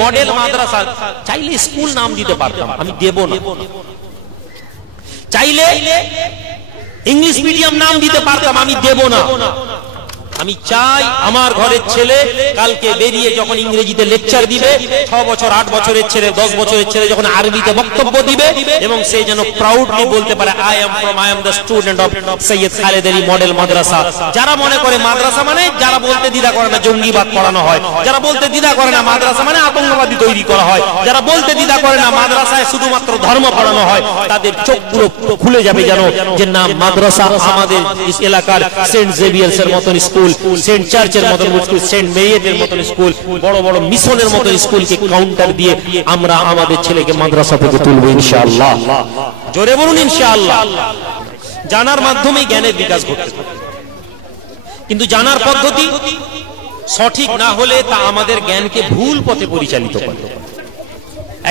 Model মাদ্রাসা, চাইলে school নাম দিতে পারতাম, আমি দেব না। চাইলে ইংলিশ মিডিয়াম নাম দিতে পারতাম, আমি দেব না। আমি চাই আমার ঘরের ছেলে কালকে বেরিয়ে যখন ইংরেজিতে লেকচার দিবে, 6 বছর 8 বছরের ছেলে 10 বছরের ছেলে যখন আরবিতে বক্তব্য দিবে, এবং সে যেন প্রাউডলি বলতে পারে I am the student of Syed Khaled Ali model Madrasa. যারা মনে করে মাদ্রাসা মানে, যারা বলতে দ্বিধা করে না জঙ্গিবাদ পড়ানো হয়, যারা বলতে দ্বিধা করে না মাদ্রাসা মানে আতঙ্কবাদী তৈরি করা হয়, যারা বলতে দ্বিধা করে না মাদ্রাসায় শুধুমাত্র ধর্ম পড়ানো হয়, তাদের চোখগুলো খুলে যাবে যেন যে না, মাদ্রাসা আমাদের এলাকার সেন্ট জেভিয়ার্স এর মতন স্কুল, সেন্ট চার্চের মতন স্কুল, সেন্ট মেরিয়েটের মতন স্কুল, বড় বড় মিশনের মতন স্কুলকে কাউন্টার দিয়ে আমরা আমাদের ছেলেকে মাদ্রাসা থেকে তুলবো ইনশাআল্লাহ। জোরে বলুন ইনশাআল্লাহ। জানার মাধ্যমে জ্ঞানের বিকাশ ঘটতে থাকে, কিন্তু জানার পদ্ধতি সঠিক না হলে তা আমাদের জ্ঞানকে ভুল পথে পরিচালিত করে।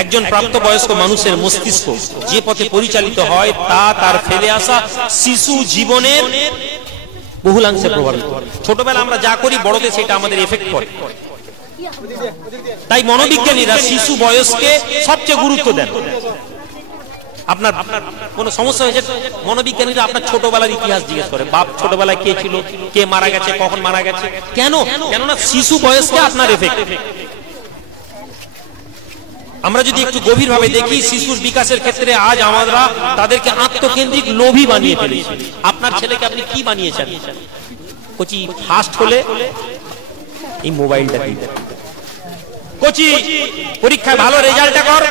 একজন প্রাপ্তবয়স্ক মানুষের মস্তিষ্ক যে পথে পরিচালিত হয় তা তার ফেলে আসা শিশু জীবনের বহুলাংশে প্রভাবিত। ছোটবেলা আমরা যা করি বড়তে সেটা আমাদের এফেক্ট করে। তাই মনোবিজ্ঞানীরা শিশু বয়সকে সবচেয়ে গুরুত্ব দেন। আপনার কোন সমস্যা হয়েছে, মনোবিজ্ঞানীরা আপনার ছোটবেলার ইতিহাস জিজ্ঞেস করে, বাপ ছোটবেলায় কে ছিল, কে মারা গেছে, কখন মারা গেছে, কেন? কেননা শিশু বয়সকে আপনার এফেক্ট। আমরা যদি একটু গভীর ভাবে দেখি, শিশুর বিকাশের ক্ষেত্রে আজ আমরা তাদেরকে আত্মকেন্দ্রিক লোভী বানিয়ে ফেলেছি। আপনার ছেলেকে আপনি কি বানিয়েছেন? কোচি ফার্স্ট হলে এই মোবাইলটা দিন, কোচি পরীক্ষায় ভালো রেজাল্ট কর।